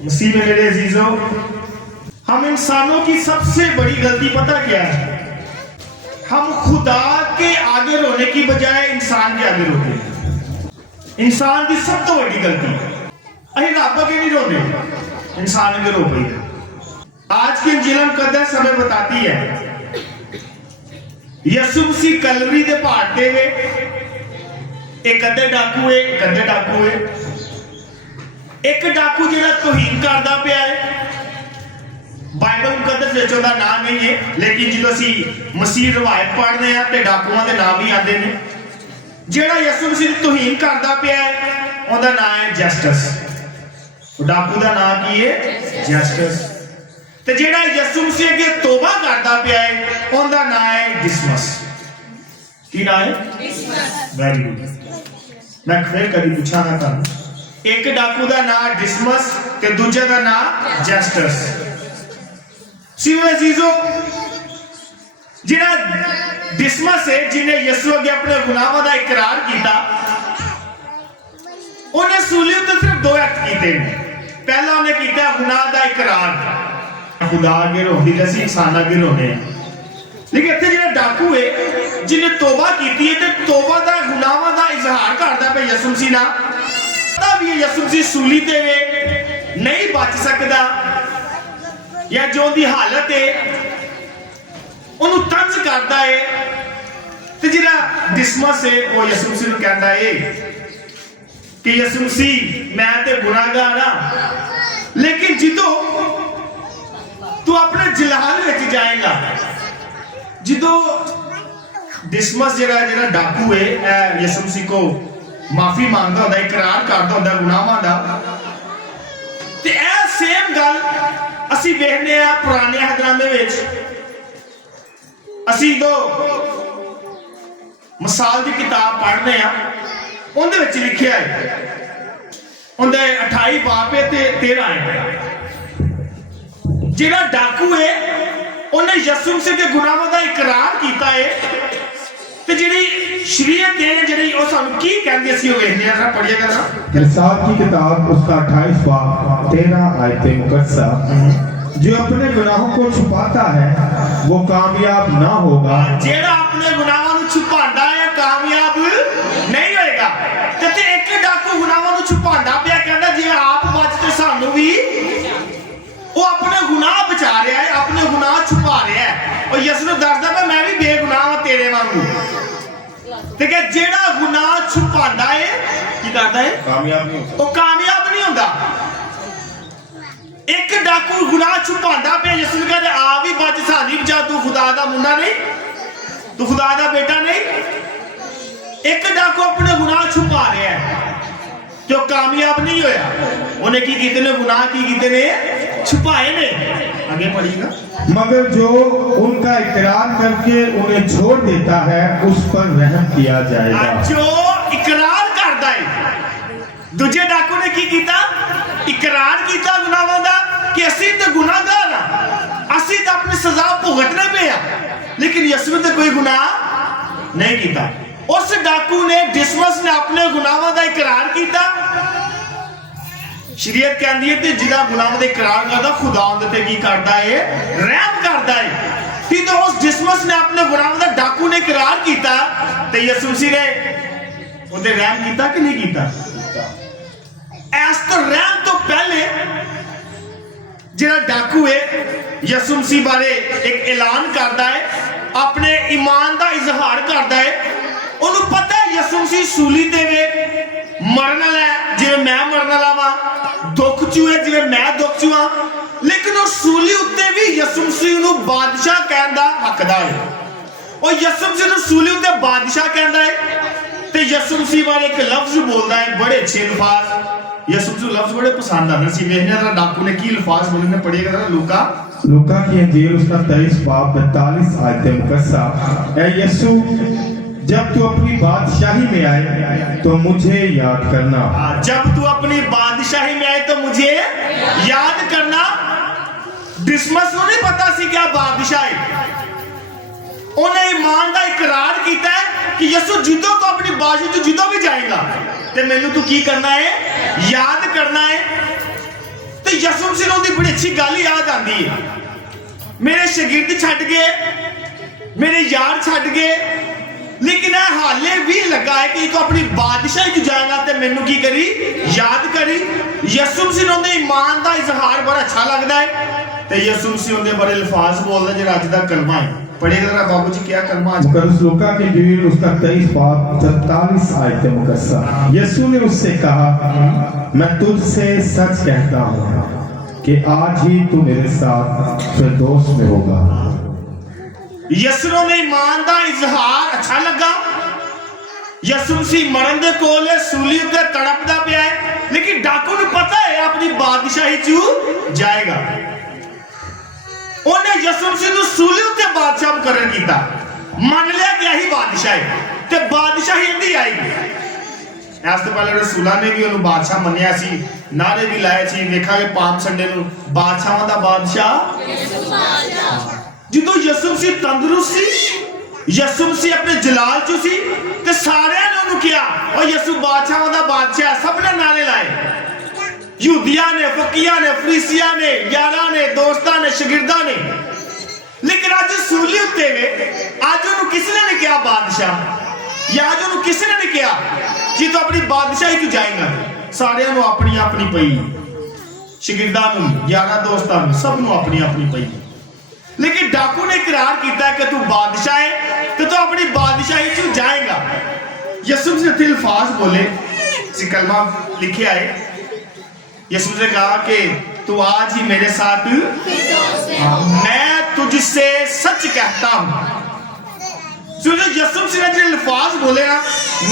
मसीह में मेरे अजीजों, हम इंसानों की सबसे बड़ी गलती पता क्या है? हम खुदा के आगे रोने की बजाय इंसान के आगे रोते हैं। इंसान की सब तो बड़ी गलती अभी रब अगे नहीं रोते, इंसान अगे रो पई। आज की इंजील कदर समय बताती है, यसु मसीह कलवरी दे पहाड़ ते वे एक अद्धे डाकू है, एक अद्धे डाकू है। एक डाकू जिहड़ा तौहीन करदा पिया है, बाइबल मुकद्दस विच उहदा नाम नहीं है, लेकिन जो असीं मसीह रवायत पढ़ने हैं तो डाकुआं दे नाम भी आते हैं। जिहड़ा यसु मसीह दी तौहीन करदा पिया है उहदा नाम है जस्टिस। डाकू दा नाम की है? जस्टिस। ते जिहड़ा यसु मसीह अगे तौबा करदा पिया है उहदा नाम है डिसमस। की नाम है? डिसमस। Very good. मैं फिर कभी पूछा ना था, एक डाकू दा नाम डिसमस ते दूजे दा नाम जस्टिस। जिहड़ा डिसमस है, जिन्हें यसु अगे अपने गुनाहां दा इकरार किया, उन्हें सूली उत्ते सिर्फ दो एक्ट कीते। पहला उन्हें किया गुनाह दा इकरार, खुदा अगे रोंदी ते असीं इंसान अगे रोने। लेकिन इत्थे जिहड़ा डाकू है जिन्हें तौबा की है ते तौबा दा गुनाहां दा इजहार करदा पे यसु मसीह नाल, पता भी है यसु मसीह सूली ते वे नहीं बच सकदा, या जो दी हालत है उन्होंने तंज करता है। तो जिहड़ा डिसमस है वो यसु मसीह नूं कहंदा है कि यसु मसीह मैं ते गुनाहगार हां, लेकिन जिदों तू अपने जलाल विच जाएगा, जिदों डिसमस जिहड़ा डाकू है यसु मसीह को माफी मांगदा हुंदा, इकरार करदा हुंदा गुनाहां दा, ते ए सेम गल असी वेखने आ पुराने हदनामे विच। असी दो मिसाल की किताब पढ़ने आ, उहदे विच लिखिया है, उहदे 28 बाब ते 13 है। जिहड़ा डाकू है उन्हें यसु मसीह के गुनाहां दा इकरार कीता है, ते जिहड़ी शरीयत है जिहड़ी ओ सानू की कहंदी असी ओ वेखने आ। पढ़िएगा ना मिसाल की किताब उसका 28 बाब 13 आयतें मुकद्दसा। जो अपने गुनाहों को छुपाता है वो कामयाब ना होगा। जेड़ा अपने गुनाहों को छुपांदा है कामयाब नहीं होएगा। ते एक डाकू गुनाहों को छुपांदा पिया, कहंदा जे आप बच ते सानू भी, वो अपने गुनाह बचा रहा है, अपने गुनाह छुपा रहा है। और यसु ने दसदा मैं भी बेगुनाह हां तेरे वांगू। ते कि जेड़ा गुनाह छुपांदा है की करदा है? कामयाब नहीं होता। वो कामयाब नहीं होता। एक डाकू गुनाह छुपांदा पे, यसु ने कहते आ भी बच साडी बचा, तू खुदा दा मुंडा नहीं, तू खुदा दा बेटा नहीं। एक डाकू अपने गुनाह छुपा रहा है जो कामयाब नहीं होया। उन्हें की कीते ने? गुनाह की कीते ने? छुपाए ने। आगे पढ़िएगा। मगर जो उनका इकरार करके उन्हें छोड़ देता है उस पर रहम किया जाएगा। जो इकरार करता है, दूजे डाकू ने की कीता? इकरार किया गुनाहां दा कि असीं ते गुनाहगार हां, असीं ते अपनी सजा भुगतने पे आ, लेकिन यसु ने कोई गुनाह नहीं किया। उस डाकू ने, डिसमस ने अपने गुनाहां दा इकरार किया। शरीयत कहती है कि जिहड़ा गुनाह दा इकरार करदा खुदा उहदे ते की करदा है? रहम करदा है। कि तो उस डिसमस ने अपने गुनाह दा, डाकू ने इकरार किया ते यसु मसीह ने उहदे रहम किया कि नहीं किया? ऐस तो रहम तो पहले जिहड़ा डाकू है यसु मसीह बारे एक ऐलान करदा है, अपने ईमान का इजहार करदा है। उन्होंने पता है यसु मसीह सूली ते वे मरन वाला है, जिवें मैं मरन वाला वां, दुख चू है जिवें मैं दुख चू हां, लेकिन उस सूली उत्ते भी यसु मसीह नूं बादशाह कहण दा हकदार है। और यसु मसीह नूं सूली उत्ते बादशाह कहंदा है। ते यसु मसीह बारे एक लफ्ज बोलदा है, बड़े अच्छे अल्फाज। यसु मसीह लफ्ज बड़े पसंद आते हैं। वेखने जरा डाकू ने की अल्फाज बोले ने, पढ़िएगा जरा। लूका की इंजील उसका 23 बाब 42 आयतें मुकद्दसा। ऐ यीशु, जब तू अपनी बादशाही में आए तो मुझे याद करना। जब तू अपनी बादशाही में आए तो मुझे याद करना। डिसमस को नहीं पता सी क्या बादशाह है। उन्हें ईमान का इकरार किया है कि यसु जिदों तो अपनी बादशाही तू जिदों भी जाएगा ते मैनू तू की करना है? याद करना है। ਤੇ ਯਿਸੂ ਮਸੀਹ ਨੂੰ ਦੀ ਬੜੀ ਅੱਛੀ ਗੱਲ ਯਾਦ ਆਂਦੀ ਹੈ, ਮੇਰੇ ਸ਼ਾਗਿਰਦ ਛੱਡ ਗਏ, मेरे यार छड़ गए, लेकिन हाले भी लगा है कि तू अपनी बादशाही च जाएगा तो मैनू की करी याद करी। यीशु मसीह ने ईमान का इजहार बड़ा अच्छा लगता है, तो यीशु मसीह ने बड़े अल्फाज बोलता जो अज का कलमा है। पढ़ेगा जरा बाबू जी क्या कलमा है? मुकद्दस लूका की इंजील उसका 23 बाब 44 आयत मुकद्दस। यीशु ने उससे कहा, मैं तुझसे सच कहता हूँ कि आज ही तू मेरे साथ फिरदौस में होगा। यीशु ने ईमान का इजहार अच्छा लगा। यीशु मसीह मरण दे कोल है, सूली ते तड़पदा पिया है, लेकिन डाकू नूं पता है अपनी बादशाही चू जाएगा। उन्हें यीशु मसीह नूं सूली उत्ते बादशाह मुकर्रर कीता, मान लिया कि यही बादशाह है ते बादशाही इंदी आएगी। इस तो पहले रसूलां ने भी उन्हें बादशाह मन्निया सी, नारे भी लाए सी। देखा पाम संडे नूं बादशाहां दा बादशाह जो यीशु मसीह तंदुरुस्त सी, यीशु मसीह अपने जलाल चो सी, ते सारियां ने उन्हें किया और यीशु बादशाह दा बादशाह। सबने नारे लाए, यहूदियां ने, फकीहां ने, फरीसियां ने, यारां ने, दोस्तां ने, शागिर्दां ने। लेकिन अज सूली उत्ते वे, अज उन्हें किसी ने नहीं किया बादशाह, या अज उन्हें किसी ने नहीं किया कि तू अपनी बादशाही तू जाएगा। सारियां नूं अपनी अपनी पई, शागिर्दां नूं, यारां दोस्तां नूं, सब नूं अपनी अपनी पई। लेकिन डाकू ने इकरार किया कि तू बादशाह है तो तू अपनी बादशाही चू जाएगा। यीशु ने अल्फाज बोले, कलमा लिखे आए। यीशु ने कहा कि तू आज ही मेरे साथ, मैं तुझसे सच कहता हूं। यीशु ने जो अल्फाज बोले ना,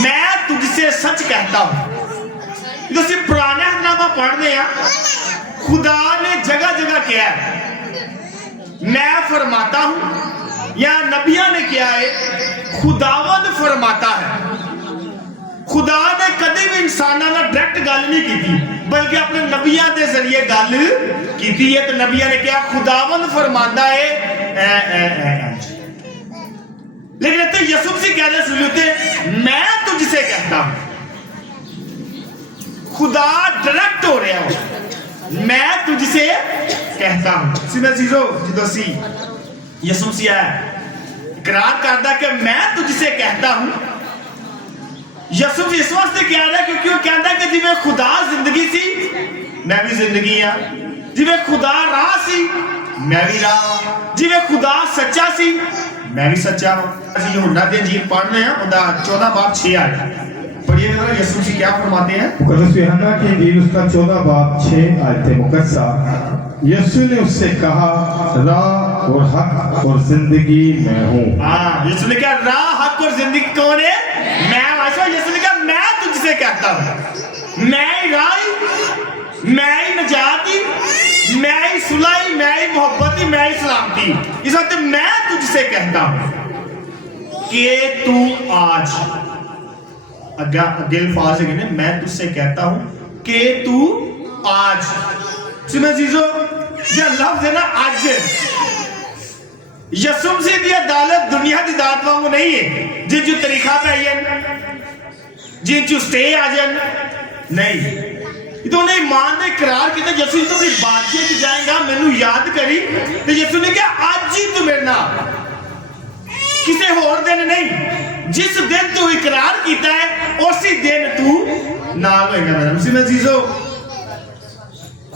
मैं तुझसे सच कहता हूं, जो पुराने हदनामा पढ़ने हैं, खुदा ने जगह जगह किया है मैं फरमाता हूं, या नबिया ने क्या है खुदावंद फरमाता है। खुदा ने कभी भी इंसाना ना डायरेक्ट गल नहीं की थी, बल्कि अपने नबिया के जरिए गल की थी है। तो नबिया ने क्या खुदावंद फरमाता है लेकिन इतने यीशु मसीह कह रहे सुनते मैं तुझसे कहता हूं। खुदा डायरेक्ट हो रहा है, मैं तुझसे कहता हूं। सीधा चीजों जो सी यीशु मसीह इकरार करता कि मैं तुझसे कहता हूं। यीशु मसीह इस वास्ते कह रहा है क्योंकि वो कहता कि जिवें खुदा जिंदगी सी मैं भी जिंदगी हां, जिवें खुदा राह सी मैं भी राह हां, जिवें खुदा सच्चा सी मैं भी सच्चा हूं। ਅਸੀਂ यूहन्ना ਦੀ इंजील पढ़ने हैं, ਉਹਦਾ 14 बाब 6 आयत पढ़िए जरा। यीशु मसीह क्या फरमाते हैं? मुकद्दस यूहन्ना की इंजील उसका 14 बाब 6 आयत मुकद्दस। यीशु ने उससे कहा, राह और हक और जिंदगी मैं हूँ। हाँ, यीशु ने कहा राह हक और जिंदगी कौन है? मैं। यीशु ने कहा मैं तुझसे कहता हूँ, मैं ही राह, मैं ही नजाती, मैं ही सुलाई, मैं ही मोहब्बत, मैं ही सलामती। इस वक्त मैं तुझसे कहता हूँ कि तू आज अगे अल्फाज है ने, मैं तुझसे कहता हूं कि तू आज। सुनो जीजो, ये लफ्ज है ना आज, यीशु मसीह दी अदालत दुनिया दी दात वांगू नहीं है जिन जो तरीका पे आई है, जिन जो स्टे आ जाए नहीं। तो ने ईमान ने इकरार किया यीशु तो अपनी बादशाही च जाएगा, मैनू याद करी। तो यीशु ने कहा आज ही तू मेरे नाल, किसी होर दिन नहीं। जिस दिन तू इकरार किया है उसी दिन तू नाल होएगा मेरा। मुस्लिम अजीजों,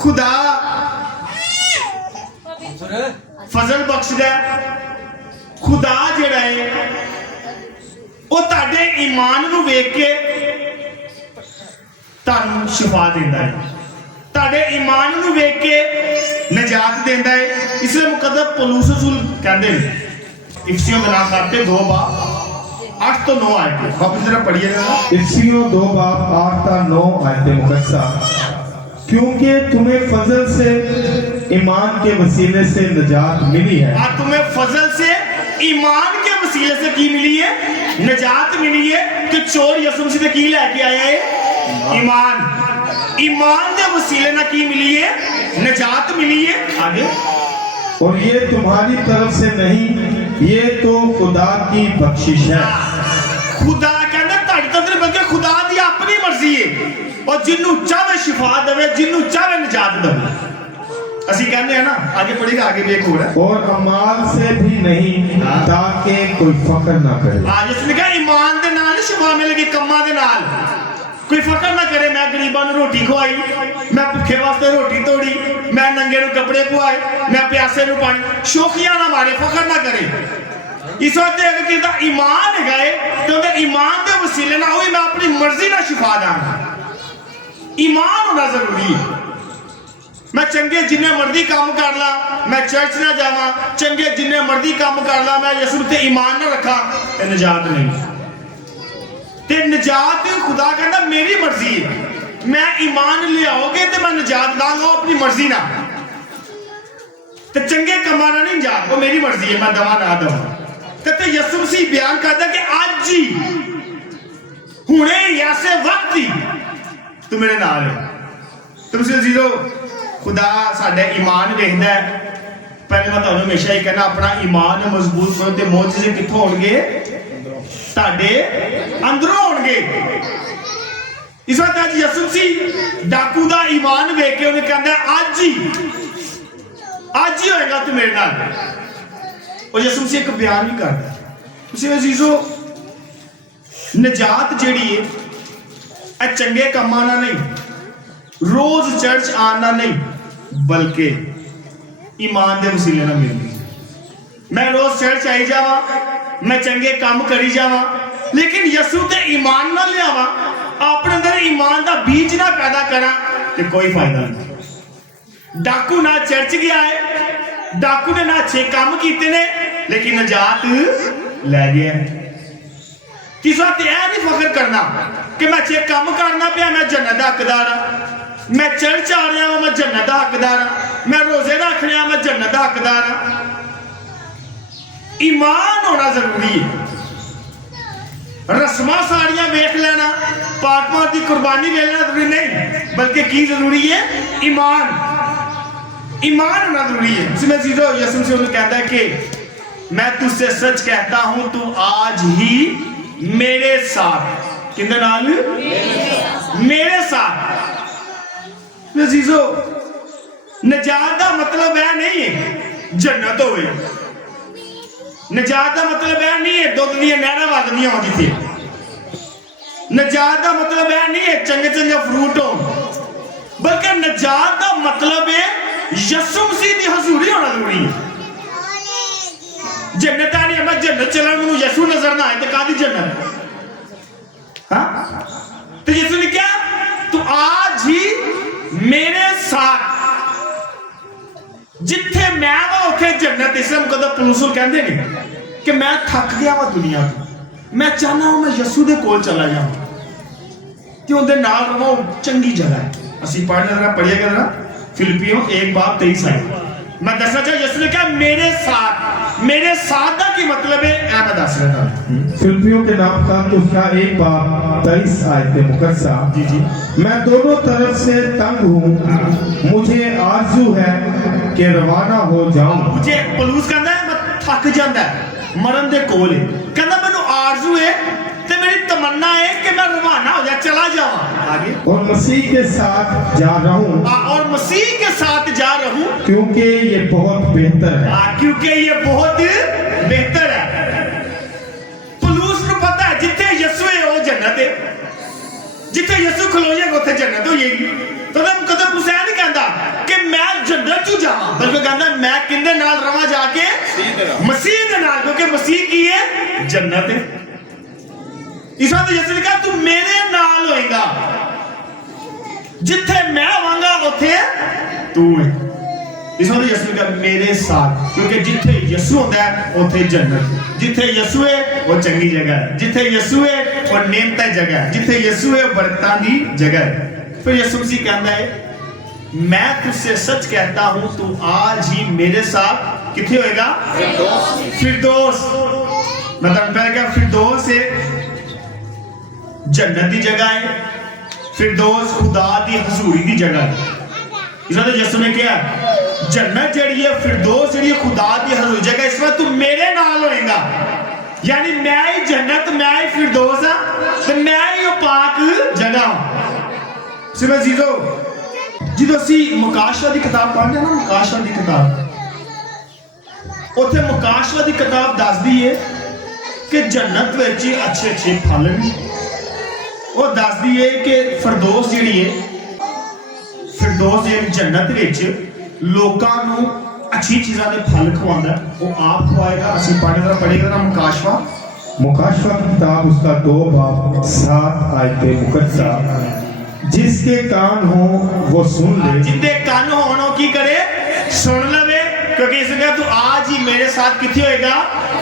खुदा फजल बख्शदा, खुदा जिहड़ा है वो तुहाडे ईमान नूं वेख के तुहानूं शिफा देंदा है, तुहाडे ईमान नूं वेख के निजात देंदा है। इसलिए मुकद्दस पौलुस रसूल कहंदे ने इफिसियों दा नाम करते 2 बाब 8 तो 9 आयत। बाबू जरा पढ़िए जरा। इफिसियों 2 बाब 8 ता 9 आयत मुकद्दस। क्योंकि तुम्हें फजल से ईमान के वसीले से निजात मिली है। तुम्हें फजल से ईमान के वसीले से की मिली है, निजात मिली है। तो चोर यीशु मसीह की लेके आया है ईमान, ईमान के वसीले ना की मिली है, निजात मिली है। आगे, और ये तुम्हारी तरफ से नहीं, ये तो खुदा की बख्शिश है। खुदा कहना ताड़ी तरफ बल्कि खुदा दी अपनी मर्जी है। और जिन्नू चाहे शिफा देवे, जिन्नू चाहे निजात देवे। ਅਸੀਂ ਕਹਿੰਦੇ ਆ ना, आगे पढ़ेगा, आगे भी एक हो रहा है, और अमाल से भी नहीं, ताकि कोई फख्र ना करे। आज इसने कहा ईमान दे नाल शिफा मिलेगी, कम्मा दे नाल कोई फख्र ना करे। मैं गरीबां नूं रोटी खवाई, मैं भुखे वास्ते रोटी तोड़ी, मैं नंगे नूं कपड़े पवाए, मैं प्यासे नूं पानी, शोखियां ना मारे, फख्र ना करे। इस वास्ते अगर किसी ईमान है तो ईमान के वसीले ना हो मैं अपनी मर्जी ना शिफा दांगा। ईमान होना जरूरी है। मैं चंगे जिन्ने मर्जी काम कर ला, मैं चर्च ना जावा, चंगे जिन्ने मर्जी काम कर ला, मैं यसू ते ईमान ना रखा, ते निजात नहीं। ते निजात खुदा कहता मेरी मर्जी है, मैं ईमान लियाओगे तो मैं निजात दांगा अपनी मर्जी ना, ते चंगे कमा ना नहीं निजात, वो मेरी मर्जी है, मैं दवा ना दवा। ते यसू मसीह बयान करता कि आज ही हुणे ऐसे वक्त ही तू मेरे नाल है। तुमसे जीरो खुदा साडे ईमान वेखदा है। पहले मैं तुहानू हमेशा ही कहना अपना ईमान मजबूत करो ते मोजज़े कित्थों होणगे, तुहाडे अंदरों होणगे। इस वक्त आज यसू मसीह डाकू दा ईमान वेख के उन्हें कहंदा आज ही होएगा तू मेरे नाल। और यसू मसीह एक बयान भी करता है, तुसीं अजीजो निजात जिहड़ी है ਇਹ ਚੰਗੇ ਕੰਮਾਂ ਨਾਲ नहीं, रोज चर्च आना नहीं, बल्कि ईमान के वसीले ना मिलती। मैं रोज चर्च आई जावा, मैं चंगे काम करी जावा, लेकिन यसू ते ईमान ना लियावा, अपने अंदर ईमान का बीज ना पैदा करा, तो कोई फायदा नहीं। डाकू ना चर्च गया है, डाकू ने ना अच्छे काम किए ने, लेकिन निजात लै गया। किस बात यह नहीं फख्र करना कि मैं अच्छे काम करना पिया, मैं जन्नत का हकदार हाँ, मैं चर्च आ रहा हूं, मैं जन्नत का हकदार हाँ, मैं रोजे रख रहा, मैं जन्नत का हकदार हाँ। ईमान होना जरूरी है। रस्मां सारियां वेख लेना, पाकमार की कुर्बानी ले लेना जरूरी नहीं, बल्कि की जरूरी है ईमान। ईमान होना जरूरी है। इसमें जीरो यसू से उन्हें कहता है कि मैं तुझसे सच कहता हूं तू आज ही मेरे साथ, किंदे नाल मेरे साथ। अजीजो निजात का मतलब यह नहीं है जन्नत होवे, निजात का मतलब यह नहीं है दुध दी नहरां वगदियां हों जिथे, निजात का मतलब यह नहीं है चंगे चंगे फ्रूट हो, बल्कि निजात का मतलब है यसू मसीह की हजूरी होना जरूरी है। जन्नत नहीं है, मैं जन्नत चला मैं यसू नजर ना आए तो कादी जन्नत। हाँ तो यसू ने क्या, तो आज ही मेरे साथ, जिथे मैं वा उथे जन्नत। इसलिए कदों पलूसुल कहते हैं कि मैं थक गया वा दुनिया को, मैं चाहना हूं मैं यसू दे कोल चला जाऊं कि उनके नाल रहो, चंगी जगह है। असी पढ़ने जरा पढ़िएगा जरा फिलिपियों 1:23। मैं दसना चाहूँ यसू ने कहा मेरे साथ का की मतलब है, मैं दस रहा था फिलिपियों के नाम का उसका 1:23 मुकद्दसा। जी जी, मैं दोनों तरफ से तंग हूँ, मुझे आरजू है कि रवाना हो जाऊं। मुझे पलूस कहता है मैं थक जाता है, मरण दे कोल है, कहता मैनू आरजू है ते मेरी तमन्ना है कि मैं रवाना हो जा, चला जावा आगे, और मसीह के साथ जा रहूं, और मसीह के साथ जा रहूं, क्योंकि ये बहुत बेहतर है। क्योंकि ये बहुत बेहतर है। पलूस को पता है जिथे यसू है वो जन्नत है, जिथे यसू खलो जाएगा उथे जन्नत हो जाएगी। तो कदम हुसैन नहीं कहता कि मैं जन्नत चू जावा, बल्कि कहता मैं किंदे नाल रवा जाके मसीह दे नाल, क्योंकि मसीह की है जन्नत है। इस बात यसू ने कहा तू मेरे नाल होएगा, जिथे मैं होवांगा उथे तू है। इस बात यसू ने कहा मेरे साथ, क्योंकि जिथे यसू होता है उथे जन्नत, जिथे यसू है वो चंगी जगह है, जिथे यसू है वो नेमता जगह है, जिथे यसू है वो बरकतां दी जगह है। फिर यसू मसीह कहता है मैं तुझसे सच कहता हूं तू आज ही मेरे साथ किथे होएगा, फिरदौस। मतलब पहले क्या, फिरदौस है जन्नत की जगह है, फिरदौस खुदा की हजूरी की जगह है। इसलिए यसू ने कहा जन्नत जड़ी है, फिरदौस जड़ी खुदा की हजूरी जगह, इसमें तू मेरे नाल होएगा, यानी मैं ही जन्नत, मैं ही फिरदौस हां, ते मैं ही पाक जगह हां। ਸਿਮਰ ਜੀਜੋ, ਜਦੋਂ ਅਸੀਂ ਮੁਕਾਸ਼ਵਾ ਦੀ ਕਿਤਾਬ ਪੜ੍ਹਦੇ ਹਾਂ ਨਾ, ਮੁਕਾਸ਼ਵਾ ਦੀ ਕਿਤਾਬ, ਉੱਥੇ ਮੁਕਾਸ਼ਵਾ ਦੀ ਕਿਤਾਬ ਦੱਸਦੀ ਹੈ ਕਿ ਜੰਨਤ ਵਿੱਚ ਅੱਛੇ ਅੱਛੇ ਫਲ ਨੇ। ਉਹ ਦੱਸਦੀ ਹੈ ਕਿ ਫਿਰਦੌਸ ਜਿਹੜੀ ਹੈ, ਫਿਰਦੌਸ ਜਿਹੜੀ ਜੰਨਤ ਵਿੱਚ ਲੋਕਾਂ ਨੂੰ अच्छी चीज़ों के फल खवांदा, वो आप खवाएगा। ਅਸੀਂ पढ़ेगा ना मुकाशवा, मुकाशवा की किताब उसका 2 बाब 7 आयते मुकद्दसा, जिसके कान हो वो सुन ले, जिंदे कान होनो की करे, सुन लवे। क्योंकि इसने कहा तू आज ही मेरे साथ किथे होएगा,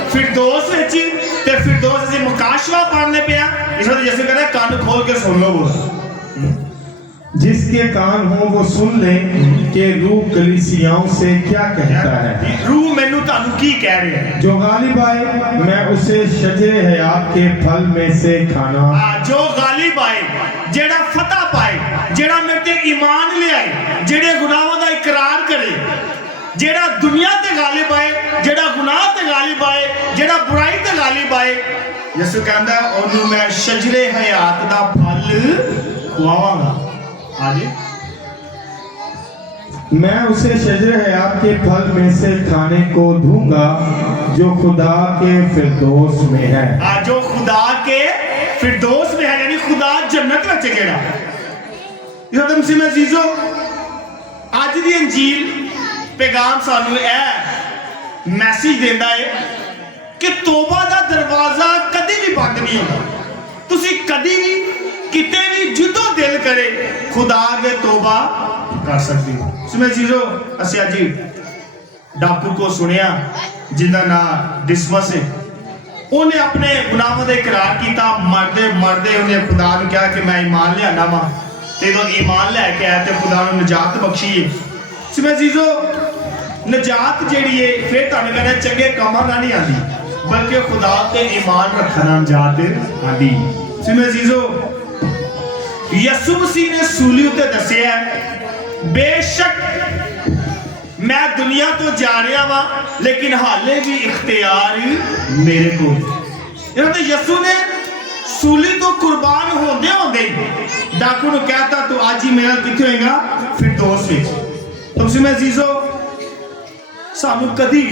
फिरदौस विच। ते फिरदौस से मुकाशवा पढ़ने पे इसमें जैसे कहता है कान खोल के सुन लो। वो जिसके कान हो वो सुन ले कि रूह कलीसियाओं से क्या कहता है। रूह मैनू तानू की कह रहे हैं। जो गालिब आए मैं उसे शजरे हयात के फल में से खाना, जो गालिब आए, जेड़ा फतह पाए, जेड़ा मेरे ते ईमान ले आए, जेड़े गुनाहों दा इकरार करे, जेड़ा दुनिया ते गालिब आए, जेड़ा गुनाह ते गालिब आए, जेड़ा बुराई ते गालिब आए, यसु कहंदा ओनू मैं शजरे हयात दा फल खवावांगा। आगे मैं उसे शजरे हयात के फल में से खाने को दूंगा जो खुदा के फिरदौस में है। जो खुदा के फिरदौस में है, यानी खुदा जन्नत में जेड़ा। यो तुम सिमर अजीजो, आज दी अंजील पैगाम सानू ए मैसेज देंदा है कि तौबा दा दरवाजा कदी भी बंद नहीं होता। तुसी कदी भी किते भी जिदों दिल करे खुदा अगे तौबा कर सकती हो। सिमर अजीजो, असी आज डाकू को सुनिया जिंदा नाम डिसमस है। उन्हें अपने गुनाहों का इकरार किया, मरदे मरदे उन्हें खुदा ने कहा कि मैं ईमान लियाना वा, ते जो ईमान लैके आया तो खुदा ने निजात बख्शी है। सिमर अजीजो, निजात जिहड़ी है फिर तुहानू कहना चंगे कामां नाल नहीं आती, बल्कि खुदा ते ईमान रखना निजात आती। सिमर अजीजो, यसु मसीह ने सूली उत्ते दस्सिया बेशक मैं दुनिया तो जा रहा वा, लेकिन हाले भी इख्तियार मेरे को। तो यसु ने सूली तो कुर्बान होंदे होंदे डाकू ने कहता तू आज ही मेरा किथे होएगा, फिरदौस विच। तो सिमर अजीजो, सानू कदी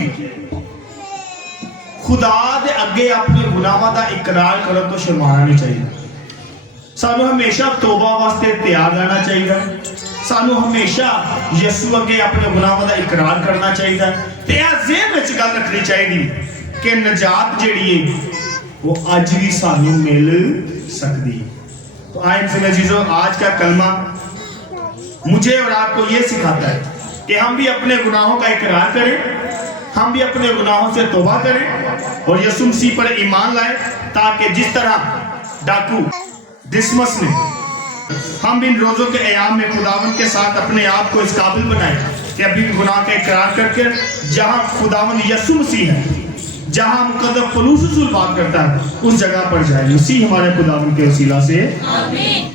खुदा दे अगे अपने गुनाहां दा इकरार करन तो शर्माना नहीं चाहिए। सानू हमेशा तौबा वास्ते तैयार रहना चाहिए। सानू हमेशा यसु अगे अपने गुनाहों का इकरार करना चाहिए। ते आ ज़हन विच गल रखनी चाहिए कि निजात जिहड़ी है वो अज भी सानू मिल सकती है। तो आए सिमर अजीजो, आज का कलमा मुझे और आपको ये सिखाता है कि हम भी अपने गुनाहों का इकरार करें, हम भी अपने गुनाहों से तौबा करें और यसु मसीह पर ईमान लाएं, ताकि जिस तरह डाकू डिसमस ने हम इन रोजों के अयाम में खुदावन के साथ अपने आप को इस काबिल बनाए कि अभी भी गुनाह का इकरार करके जहां खुदावन यसु मसीह है, जहां मुकद्दस पौलुस रसूल बात करता है, उस जगह पर जाए। मसीह हमारे खुदावन के वसीला से आमीन।